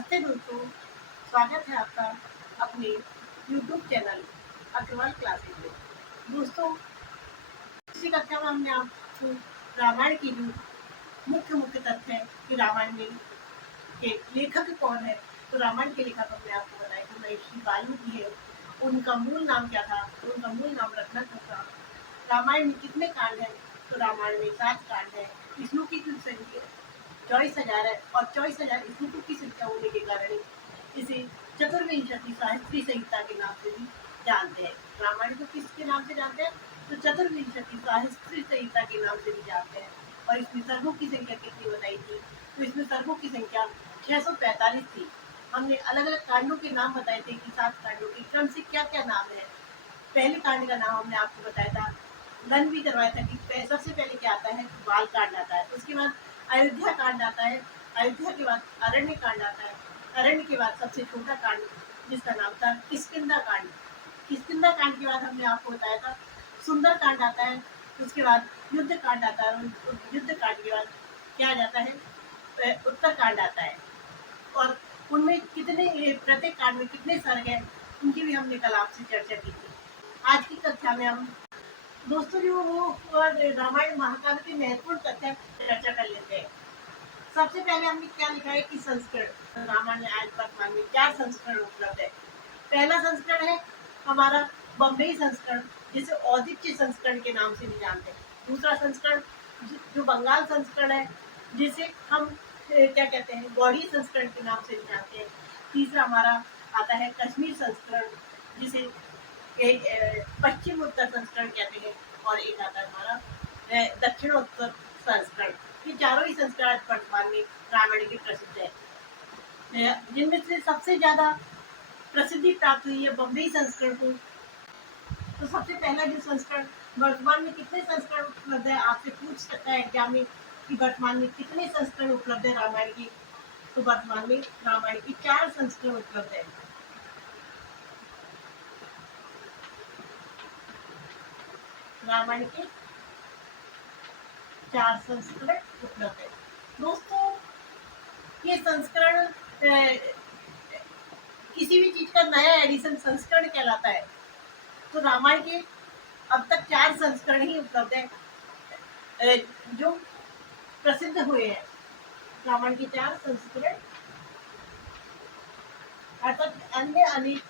नमस्ते दोस्तों, स्वागत है आपका अपने YouTube चैनल अग्रवाल क्लासेज में। दोस्तों, पिछली कक्षा में हमने आपको रामायण की जो मुख्य मुख्य तथ्य है कि रामायण में के लेखक कौन है, तो रामायण के लेखक हमने आपको बताया कि महर्षि वाल्मीकि है। उनका मूल नाम क्या था, तो उनका मूल नाम रत्ना था। रामायण में कितने कांड है, तो रामायण में 7 कांड है। विष्णु की कुल संख्या 24,000 है और 24,000 श्लोकों की संख्या होने के कारण इसे चतुर्विंशति सहस्त्री संहिता के नाम से भी जानते हैं। रामायण को किसके नाम से जानते हैं, तो चतुर्विंशति सहस्त्री संहिता के नाम से भी जानते हैं। और इसमें सर्गों की संख्या कितनी बताई थी, तो इसमें सर्गों की संख्या 645 थी। हमने अलग अलग कांडों के नाम बताए थे कि 7 कांडों के क्रम से क्या क्या नाम है। पहले कांड का नाम हमने आपको बताया था, वन भी करवाया था कि सबसे पहले क्या आता है, बाल कांड आता है। उसके बाद अयोध्या कांड आता है। अयोध्या के बाद अरण्य कांड आता है। अरण्य के बाद सबसे छोटा कांड जिसका नाम था किष्किंधा कांड। किष्किंधा कांड के बाद हमने आपको बताया था सुंदर कांड आता है। उसके बाद युद्ध कांड आता है। युद्ध कांड के बाद क्या आ जाता है, उत्तर कांड आता है। और उनमें कितने, प्रत्येक कांड में कितने सर्ग हैं, उनकी भी हमने कल आपसे चर्चा की थी। आज की कक्षा में हम दोस्तों जो वो रामायण महाकाव्य के महत्वपूर्ण तथ्य चर्चा कर लेते हैं। सबसे पहले हमने क्या लिखा है कि संस्करण रामायण आज वर्तमान में 4 संस्करण उपलब्ध है। पहला संस्करण है हमारा बम्बई संस्करण, जिसे औदित्य संस्करण के नाम से भी जानते हैं। दूसरा संस्करण जो बंगाल संस्करण है, जिसे हम क्या कहते हैं, गौड़ी संस्करण के नाम से भी जानते हैं। तीसरा हमारा आता है कश्मीर संस्करण, जिसे एक पश्चिम उत्तर संस्करण कहते हैं। और एक आता है हमारा दक्षिण उत्तर संस्करण। ये चारों ही संस्करण वर्तमान में रामायण के प्रसिद्ध है, जिनमें से सबसे ज्यादा प्रसिद्धि प्राप्त हुई है बम्बई संस्करण को। तो सबसे पहला जो संस्करण, वर्तमान में कितने संस्करण उपलब्ध है, आपसे पूछ सकता है एग्जाम में कि वर्तमान में कितने संस्करण उपलब्ध है रामायण की। तो वर्तमान में रामायण की 4 संस्करण उपलब्ध है। रामायण के 4 संस्करण उपलब्ध है। दोस्तों, ये संस्करण किसी भी चीज का नया एडिशन संस्करण कहलाता है। तो रामायण के अब तक 4 संस्करण ही उपलब्ध है जो प्रसिद्ध हुए हैं। रामायण के 4 संस्करण अर्थात अन्य अनेक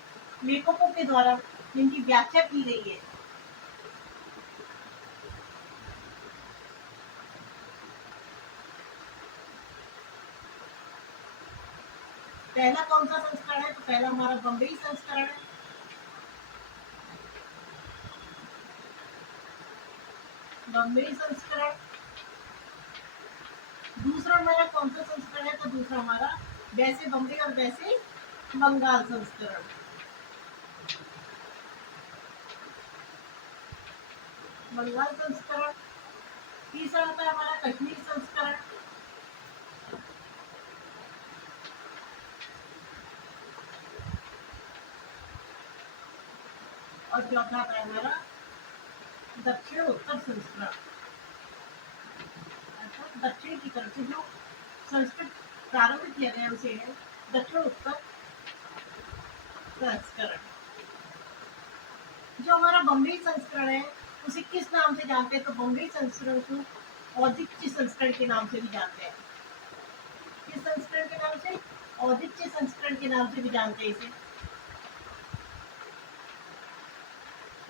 लेखकों के द्वारा जिनकी व्याख्या की गई है। पहला कौन सा संस्करण है, तो पहला हमारा बम्बई संस्करण है। बम्बई संस्करण। दूसरा हमारा कौन सा संस्करण है, तो दूसरा हमारा वैसे बम्बई और वैसे बंगाल संस्करण। बंगाल संस्करण। तीसरा आता है हमारा कश्मीर संस्करण। और चौथा आता है हमारा दक्षिण उत्तर संस्करण। दक्षिण की तरफ से जो संस्कृत प्रारंभ किया गया उसे है दक्षिण उत्तर संस्करण। जो हमारा बम्बई संस्करण है उसे किस नाम से जानते हैं, तो बम्बई संस्करण को औदित्य संस्करण के नाम से भी जानते हैं। किस संस्करण के नाम से, औदित्य संस्करण के नाम से भी जानते हैं इसे।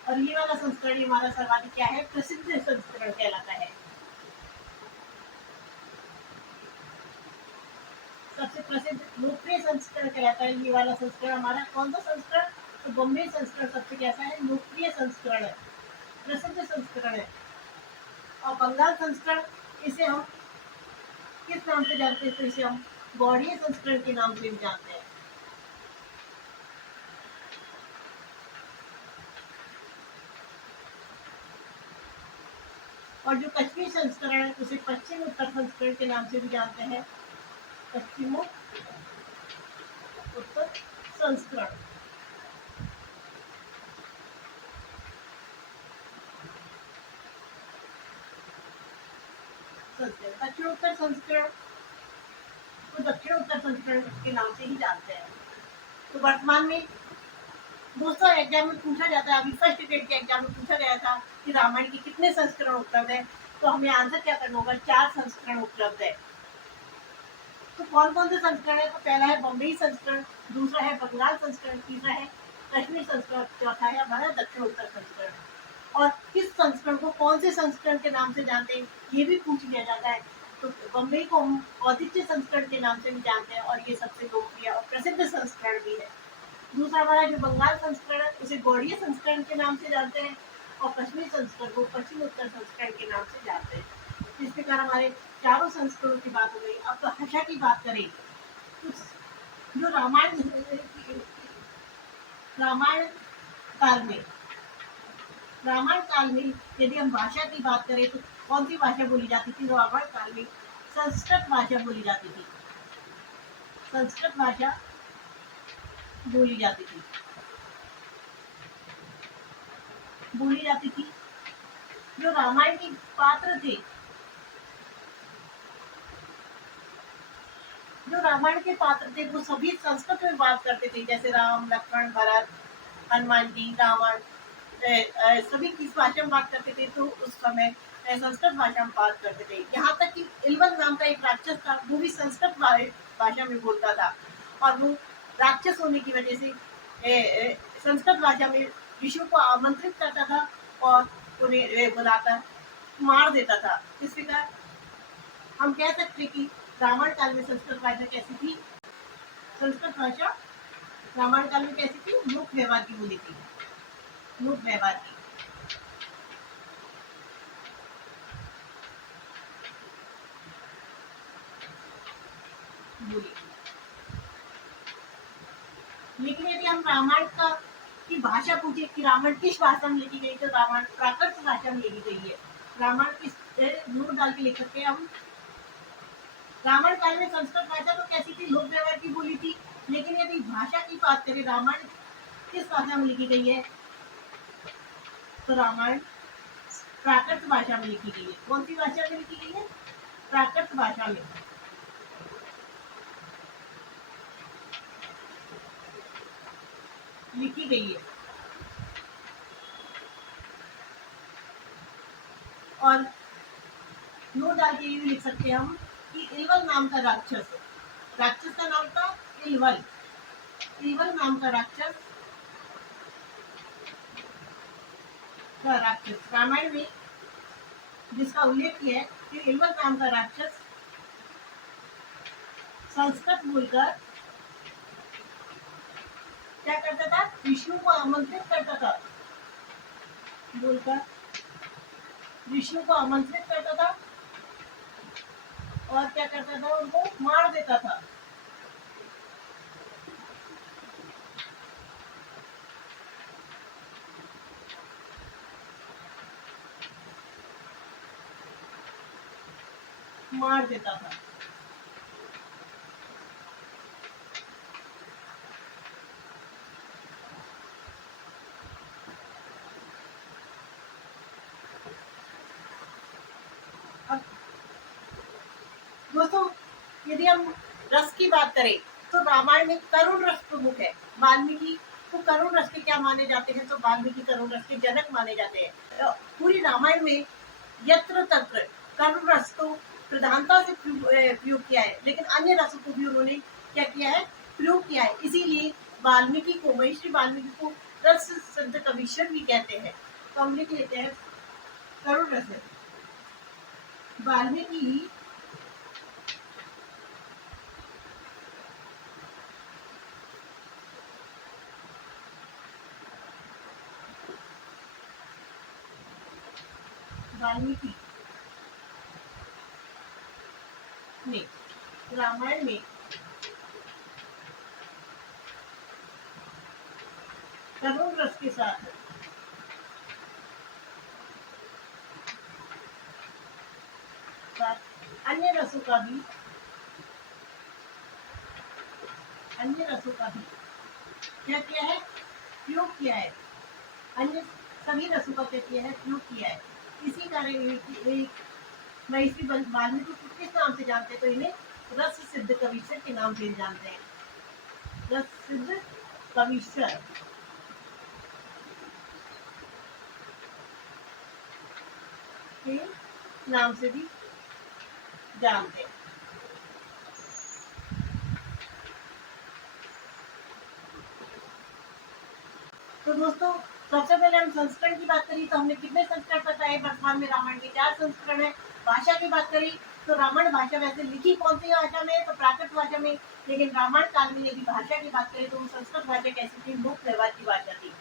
और ये वाला संस्करण हमारा सर्वाधिक क्या है, प्रसिद्ध संस्करण कहलाता है। सबसे प्रसिद्ध लोकप्रिय संस्करण कहलाता है ये वाला संस्करण हमारा। कौन सा संस्करण, तो बम्बई संस्करण सबसे कैसा है, लोकप्रिय संस्करण है, प्रसिद्ध संस्करण है। और बंगाल संस्करण इसे हम किस नाम से जानते हैं, तो इसे हम गौड़ीय संस्करण के नाम से भी जानते हैं। और जो कश्मीर संस्करण है उसे पश्चिम उत्तर संस्करण के नाम से भी जानते हैं। पश्चिम उत्तर संस्करण। दक्षिण उत्तर संस्करण तो दक्षिण उत्तर संस्करण के नाम से ही जानते हैं। तो वर्तमान में दोस्तों एग्जाम में पूछा जाता है, अभी फर्स्ट ग्रेड के एग्जाम में पूछा गया था कि रामायण के कितने संस्करण उपलब्ध है, तो हमें आंसर क्या करना होगा, 4 संस्करण उपलब्ध है। तो कौन कौन से संस्करण है, तो पहला है बम्बई संस्करण, दूसरा है बंगाल संस्करण, तीसरा है कश्मीर संस्करण, चौथा है हमारा दक्षिण उत्तर संस्करण। और किस संस्करण को कौन से संस्करण के नाम से जानते हैं ये भी पूछ लिया जाता है। तो बम्बई को हम औदित्य संस्करण के नाम से भी जानते हैं और ये सबसे लोकप्रिय और प्रसिद्ध संस्करण भी है। दूसरा हमारा जो बंगाल संस्करण है उसे गौड़ीय संस्करण के नाम से जानते हैं और कश्मीर संस्करण को पश्चिम उत्तर संस्करण के नाम से जानते हैं। इस प्रकार हमारे चारों संस्करणों की बात हो गई। अब तो भाषा की बात करें तो जो रामायण काल में यदि हम भाषा की बात करें तो कौन सी भाषा बोली जाती थी, रामायण काल में संस्कृत भाषा बोली जाती थी। संस्कृत भाषा बोली जाती थी जो रामायण के पात्र थे, वो सभी संस्कृत में बात करते थे। जैसे राम, लक्ष्मण, भरत, हनुमान जी, रावण, सभी किस भाषा में बात करते थे, तो उस समय संस्कृत भाषा में बात करते थे। यहाँ तक कि इलवन नाम का एक राक्षस था, वो भी संस्कृत भाषा में बोलता था और वो राक्षस होने की वजह से संस्कृत भाषा में ऋषियों को आमंत्रित करता था और उन्हें बुलाकर मार देता था। इस प्रकार हम कह सकते कि रामायण काल में संस्कृत भाषा कैसी थी, संस्कृत भाषा रामायण काल में कैसी थी, लोक व्यवहार की बोली थी, लोक व्यवहार की। लेकिन यदि हम रामायण की भाषा पूछे कि रामायण किस भाषा में लिखी गई, तो रामायण प्राकृत भाषा में लिखी गई है। रामायण किस नोट डाल के लिख सकते हैं हम। रामायण काल में संस्कृत भाषा तो कैसी थी, लोक व्यवहार की बोली थी। लेकिन यदि भाषा की बात करें, रामायण किस भाषा में लिखी गई है, तो रामायण प्राकृत भाषा में लिखी गई है। कौन सी भाषा में लिखी गई है, प्राकृत भाषा में लिखी गई है। और नोट डाल के ये भी लिख सकते हैं हम कि इलवल नाम का राक्षस का नाम था इलवल नाम का राक्षस रामायण में जिसका उल्लेख किया है कि इलवल नाम का राक्षस संस्कृत बोलकर क्या करता था, ऋषियों को आमंत्रित करता था, और क्या करता था, उनको मार देता था। दोस्तों यदि हम रस की बात करें तो रामायण में करुण रस प्रमुख है। वाल्मीकि तो करुण रस के क्या माने जाते हैं, तो वाल्मीकि करुण रस के जनक माने जाते हैं। पूरी रामायण में यत्र तत्र करुण रस को प्रधानता से प्रयोग किया है, लेकिन अन्य रसों को भी उन्होंने क्या किया है, प्रयोग किया है। इसीलिए महर्षि वाल्मीकि को रस संत कवीश्वर भी कहते हैं। तो हम लिख लेते हैं करुण रस है वाल्मीकि ने रामायण में करुण रस के साथ अन्य रसों का भी क्या किया है, प्रयोग किया है। अन्य सभी रसों का क्या किया है, प्रयोग किया है। इसी कारण महर्षि वाल्मीकि को किस नाम से जानते हैं, तो इन्हें रस सिद्ध कवीश्वर के नाम से जानते हैं। रस सिद्ध कवीश्वर के नाम से भी जानते हैं। तो दोस्तों, सबसे पहले हम संस्करण की बात करी तो हमने कितने संस्करण बताए? वर्तमान में रामायण के 4 संस्करण है। भाषा की बात करी तो रामायण भाषा वैसे लिखी कौन सी भाषा में? तो प्राकृत भाषा में। लेकिन रामायण काल में यदि भाषा की बात करें तो वो संस्कृत भाषा कैसी थी? लोक व्यवहार की भाषा थी।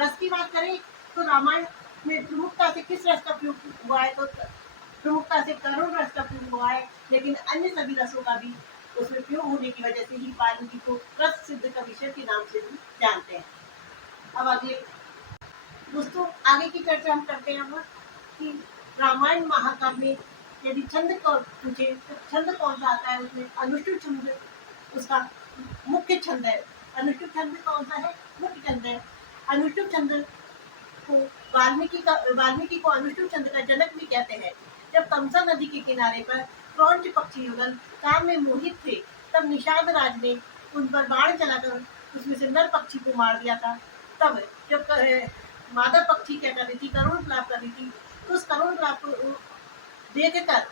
रस की बात करें तो रामायण में प्रमुखता से किस रस का प्रयोग हुआ है? तो प्रमुखता से करुण रस का प्रयोग हुआ है। लेकिन अन्य सभी रसों का भी उसमें प्रयोग होने की वजह से ही वाल्मीकि को रस सिद्ध कवीश्वर के नाम से भी जानते हैं। अब आगे दोस्तों, आगे की चर्चा हम करते हैं अब कि रामायण महाकाव्य में यदि छंद को पूछे तो छंद कौन सा आता है? उसमें अनुष्टुप छंद उसका मुख्य छंद है। अनुष्टुप छंद कौन सा है? मुख्य छंद है। अनुष्टुप छंद को वाल्मीकि को अनुष्टुप छंद का जनक भी कहते हैं। जब तमसा नदी के किनारे पर क्रौंच पक्षी युगल काम में मोहित थे, तब निषाद राज ने उन पर बाण चलाकर उसमें से नर पक्षी को मार दिया था। तब जब मादा पक्षी क्या कर रही थी? करुण विलाप कर रही थी। तो उस करुण विलाप को देखकर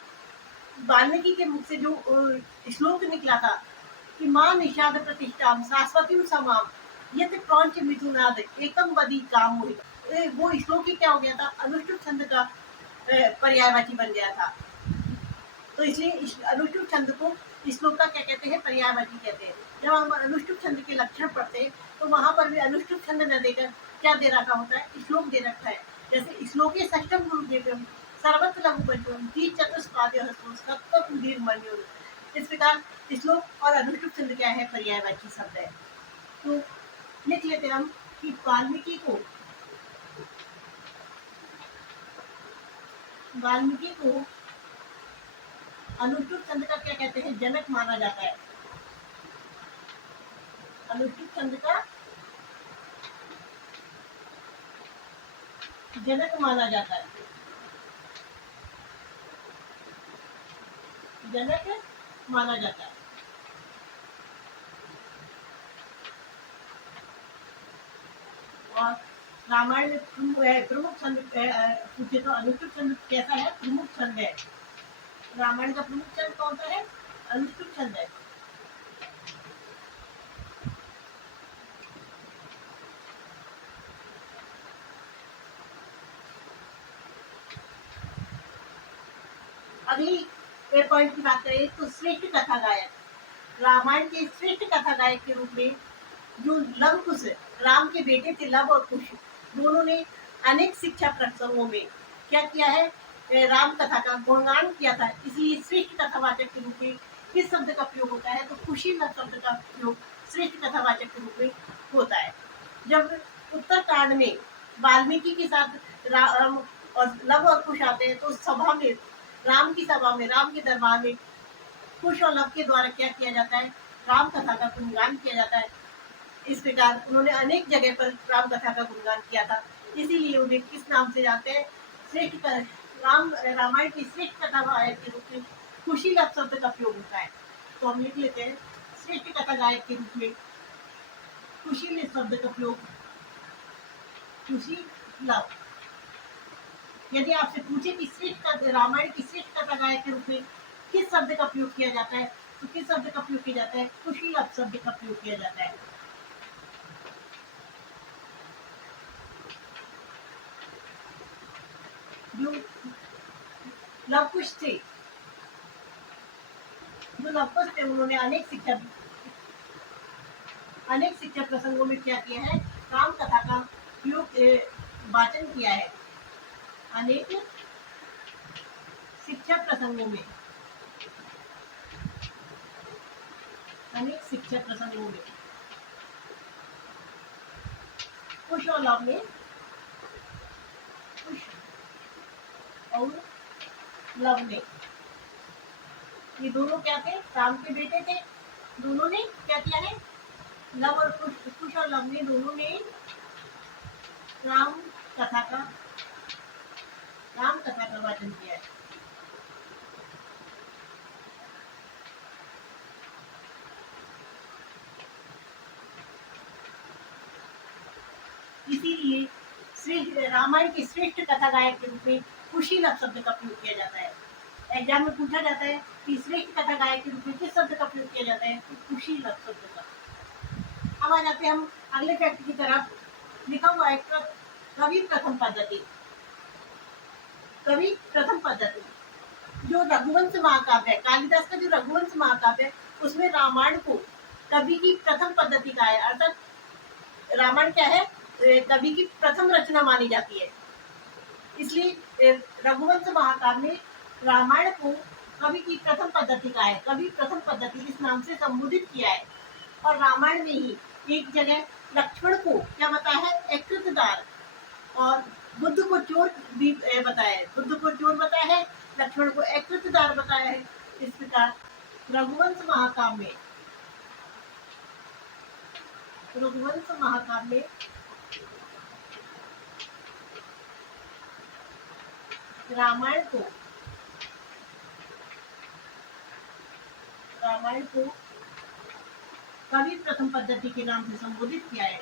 वाल्मीकि के मुख से जो श्लोक निकला था कि माँ निषाद प्रतिष्ठाम शाश्वती समाम यत क्रौंच मिथुनाद एकम बदी काम मोहित, वो श्लोक ही क्या हो गया था? अनुष्टुप छंद का पर्यायवाची बन गया था। तो इसलिए अनुष्टुप छंद को श्लोक का क्या कहते हैं? पर्यायवाची कहते हैं। जब हम अनुष्टुप छंद के लक्षण पढ़ते हैं तो वहां पर भी अनुष्टुप छंद न देकर क्या दे रखा होता है? श्लोक दे रखा है। जैसे श्लोके षष्ठम गुरुदेवम सर्वत्र लघु पंचम दी चतुष्पाद्य हस्तो सप्तम दीर्घ मन्यो। इस प्रकार श्लोक और अनुष्टुप छंद क्या है? पर्यायवाची शब्द है। तो लिख लेते हम कि वाल्मीकि को अनुष्टुप छंद का क्या कहते हैं? जनक माना जाता है। अनुष्टुप छंद का जनक माना जाता है। जनक माना जाता है। और रामायण में प्रमुख छंद पूछे तो अनुष्टुप छंद कैसा है? प्रमुख छंद है। रामायण का प्रमुख छंद कौन सा है? अनुष्टुप छंद है। अगली पॉइंट की बात करें तो श्रेष्ठ कथा गायक। रामायण के श्रेष्ठ कथा गायक के रूप में जो लव कुश, राम के बेटे थे लव और कुश, दोनों ने अनेक शिक्षा प्रसंगों में क्या किया है? राम कथा का गुणगान किया था। इसी श्रेष्ठ कथावाचक के रूप में किस शब्द का प्रयोग होता है? तो खुशी लव शब्द का प्रयोग श्रेष्ठ कथावाचक के रूप में होता है। जब उत्तरकांड में वाल्मीकि के साथ राम और लव और कुश आते हैं तो सभा में, राम की सभा में, राम के दरबार में कुश और लव के द्वारा क्या किया जाता है? राम कथा का गुणगान किया जाता है। इस प्रकार उन्होंने अनेक जगह पर राम कथा का गुणगान किया था। इसीलिए उन्हें किस नाम से जानते हैं? श्रेष्ठ रामायण की श्रेष्ठ कथा गायक के रूप में खुशी लव शब्द का प्रयोग होता है। तो हम लिख लेते हैं श्रेष्ठ कथा गायक के रूप में खुशी शब्द का प्रयोग, खुशी लव। यदि आपसे पूछे कि रामायण की श्रेष्ठ कथा गायक के रूप में किस शब्द का प्रयोग किया जाता है तो किस शब्द का प्रयोग किया जाता है? खुशी लव शब्द का प्रयोग किया जाता है। जो लवकुश थे, उन्होंने अनेक शिक्षा प्रसंगों में क्या किया है? राम कथा का प्रयोग वाचन किया है। अनेक शिक्षा प्रसंगों में कुश और लव ने ये दोनों क्या थे? राम के बेटे थे। दोनों ने क्या किया है? लव और कुश और लव ने दोनों ने राम कथा का वाचन किया है। इसीलिए श्रेष्ठ रामायण की श्रेष्ठ कथा गायक के रूप में कुशीलव शब्द का प्रयोग किया जाता है। एग्जाम में पूछा जाता है कि श्रेष्ठ कथा गायक के रूप में किस शब्द का प्रयोग किया जाता है, तो कुशीलव शब्द का। अब आ जाते हैं हम अगले फैक्ट की तरफ। लिखा हुआ है कवि प्रथम पद्धति। कवि प्रथम पद्धति जो रघुवंश महाकाव्य है, कालिदास का जो रघुवंश महाकाव्य है, उसमें रामायण को कवि की प्रथम पद्धति का है, अर्थात रामायण क्या है, कवि की प्रथम रचना मानी जाती है। इसलिए रघुवंश महाकाव्य में रामायण को कवि की प्रथम पद्धति का है, कवि प्रथम पद्धति इस नाम से संबोधित किया है। और रामायण में ही एक जगह लक्ष्मण को क्या बताया है, एकृतदार, और बुद्ध को चोर भी बताया है, बुद्ध को चोर बताया है, लक्ष्मण को एकृतदार बताया है। इस प्रकार रघुवंश महाकाव्य में रामायण को कवि प्रथम पद्धति के नाम से संबोधित किया है।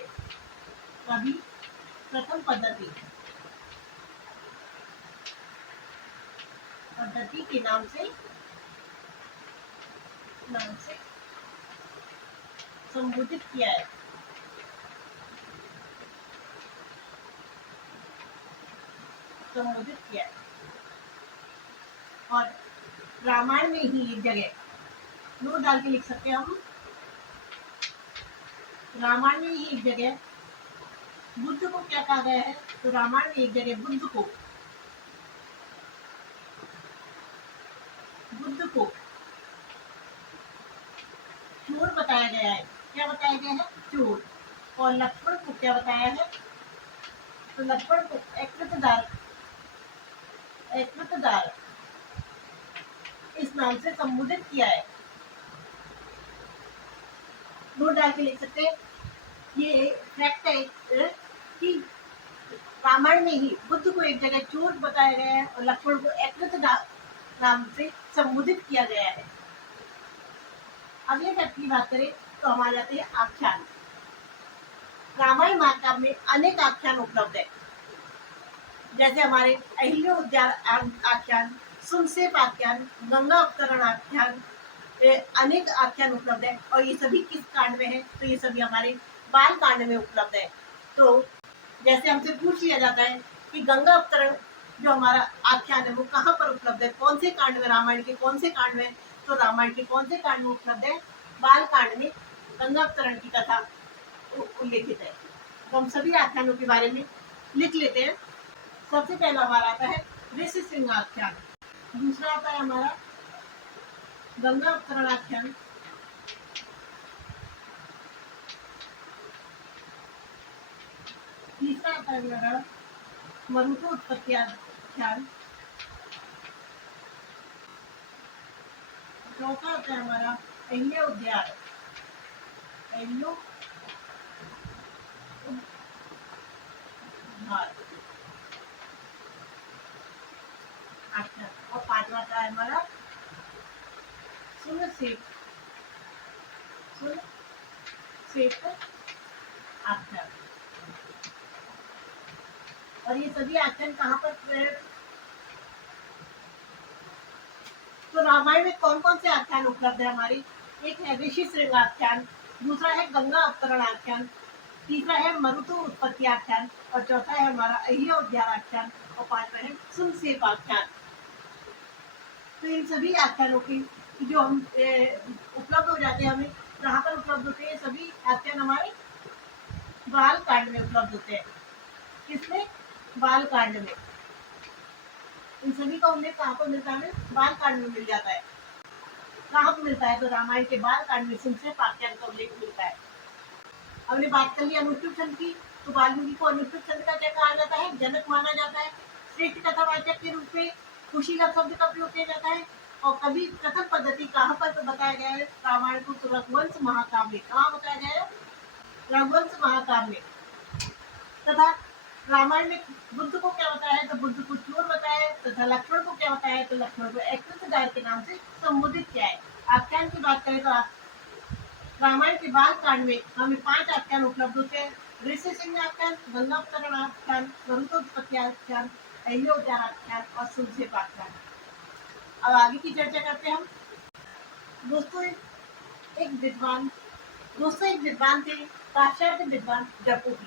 कवि प्रथम पद्धति के नाम से संबोधित किया है। और रामायण में ही एक जगह नोट डाल के लिख सकते हैं हम, रामायण में ही एक जगह बुद्ध को क्या कहा गया है, तो रामायण में एक जगह बुद्ध को चोर बताया गया है। क्या बताया गया है, चोर। और लक्ष्मण को क्या बताया है, तो लक्ष्मण को एकृतदार इस नाम से संबोधित किया है। नोट डाल के लिख सकते हैं। ये फैक्ट है कि रामायण में ही बुद्ध को एक जगह चोर बताया गया है और लक्ष्मण को एकृतदार नाम से संबोधित किया गया है। अगले फैक्ट की बात करें तो हम आ जाते हैं आख्यान। रामायण महाकाव्य में अनेक आख्यान उपलब्ध है, जैसे हमारे अहिल्योद्धार आख्यान, सुमसेप आख्यान, गंगा अवतरण आख्यान, अनेक आख्यान उपलब्ध है। और ये सभी किस कांड में है, तो ये सभी हमारे बाल कांड में उपलब्ध है। तो जैसे हमसे पूछ लिया जाता है कि गंगा अवतरण जो हमारा आख्यान है वो कहाँ पर उपलब्ध है, कौन से कांड में, रामायण के कौन से कांड में, तो रामायण के कौन से कांड में उपलब्ध है, बाल कांड में गंगा अवतरण की कथा उल्लेखित है। तो हम सभी आख्यानों के बारे में लिख लेते हैं। सबसे पहला हमारा आता है ऋषि सिंह आख्यान, दूसरा आता है हमारा गंगा अवतरण आख्यान, तीसरा आता है हमारा मरुतो उत्पत्ति आख्यान, चौथा आता है हमारा अहिल्योद्धार आख्यान, और पांचवा आता है हमारा सुमसेप आख्यान। और ये सभी आख्यान कहाँ पर, तो रामायण में कौन कौन से आख्यान उपलब्ध है हमारी, एक है ऋषि श्रृंग आख्यान, दूसरा है गंगा अवतरण आख्यान, तीसरा है मरुतो उत्पत्ति आख्यान, और चौथा है हमारा अहिल्योद्धार आख्यान, और पांचवा है सुमसेप आख्यान। तो इन सभी आख्यानों की जो हम उपलब्ध हो जाते हैं, हमें कहाँ पर उपलब्ध होते हैं, सभी आख्यान हमारे बाल कांड में उपलब्ध होते हैं। किसमें, बाल कांड में। इन सभी का उल्लेख कहाँ पर मिलता है, बाल कांड में मिल जाता है। कहाँ पर मिलता है, तो रामायण के बाल कांड में सुमसेप आख्यान का उल्लेख मिलता है। हमने बात कर ली अनुष्टुप छंद की, तो वाल्मीकि को अनुष्टुप छंद का क्या कहा जाता है, जनक माना जाता है। श्रेष्ठ कथावाचक के रूप में कुशीलव शब्द का प्रयोग किया जाता है। और कवि प्रथम पद्धति कहाँ पर बताया गया है, रामायण को तो रघुवंश महाकाव्य में। कहाँ बताया गया है, रघुवंश महाकाव्य में। तथा रामायण में बुद्ध को क्या बताया है, तो बुद्ध को चोर बताया है, तथा लक्ष्मण को क्या बताया है, तो लक्ष्मण को एकृतदार के नाम से संबोधित किया है। आख्यान की बात करें तो रामायण के बाल कांड में हमें 5 आख्यान उपलब्ध होते हैं। ऋषि सिंहाख्यान, गंगावतरणाख्यान, गरुड़ोत्पत्त्याख्यान, अहिल्यावताराख्यान और सूर्यसेपाख्यान। अब आगे की चर्चा करते हैं हम। दोस्तों एक विद्वान एक विद्वान थे, पाश्चात्य विद्वान जपोही।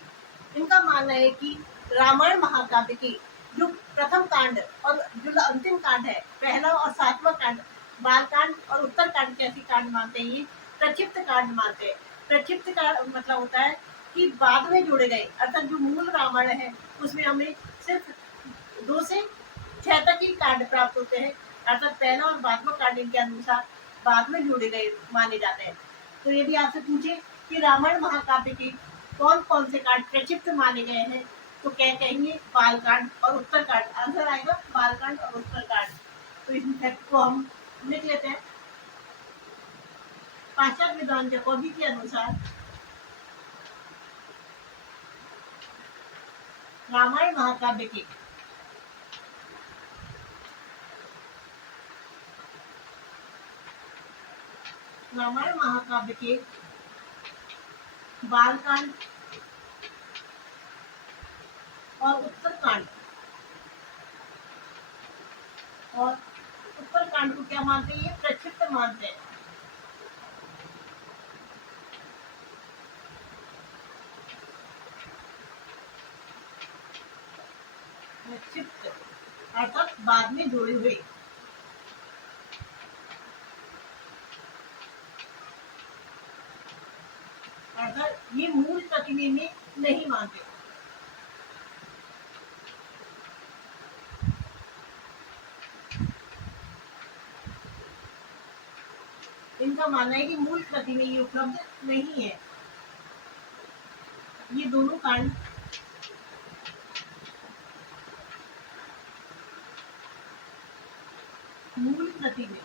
इनका मानना है कि रामायण महाकाव्य की जो प्रथम कांड और जो अंतिम कांड है, पहला और सातवां कांड, बाल कांड और उत्तर कांड कैसी कांड मानते हैं, ये प्रक्षिप्त कांड मानते हैं। प्रक्षिप्त का मतलब होता है कि बाद में जोड़े गए, अर्थात जो मूल रामायण है उसमें हमें सिर्फ 2 से 6 तक ही कांड प्राप्त होते हैं, अर्थात पहला और बारहवां कांड इनके अनुसार बाद में जोड़े गए माने जाते हैं। तो यदि आपसे पूछे कि रामायण महाकाव्य के कौन कौन से कांड प्रक्षिप्त माने गए हैं, तो क्या कहेंगे? बालकांड और उत्तरकांड। आंसर आएगा बालकांड और उत्तरकांड। तो इस फैक्ट को हम लिख लेते हैं। पाश्चात्य विद्वान जैकोबी के अनुसार रामायण महाकाव्य के बालकांड और उत्तरकांड को क्या मानते हैं? ये प्रक्षिप्त मानते हैं। प्रक्षिप्त अर्थात बाद में जोड़े हुए। अर्थात ये मूल प्रतिमे में नहीं मानते। इनका मानना है कि मूल प्रति में ये उपलब्ध नहीं है। ये दोनों कांड मूल प्रति में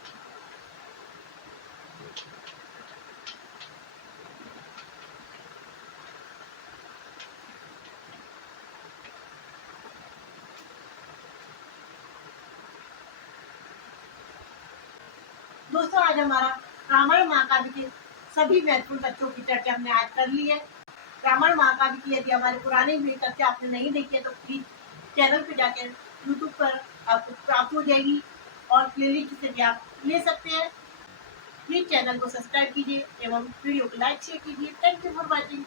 दोस्तों आज हमारा रामायण महाकाव्य के सभी महत्वपूर्ण तथ्यों की चर्चा हमने आज कर ली है। रामायण महाकाव्य की यदि हमारे पुराने वीडियो तथ्य आपने नहीं देखे तो प्लीज चैनल पे जाकर यूट्यूब पर आपको प्राप्त हो जाएगी और प्लेलिस्ट से भी आप ले सकते हैं। प्लीज चैनल को सब्सक्राइब कीजिए एवं वीडियो को लाइक शेयर कीजिए। Thank you for watching.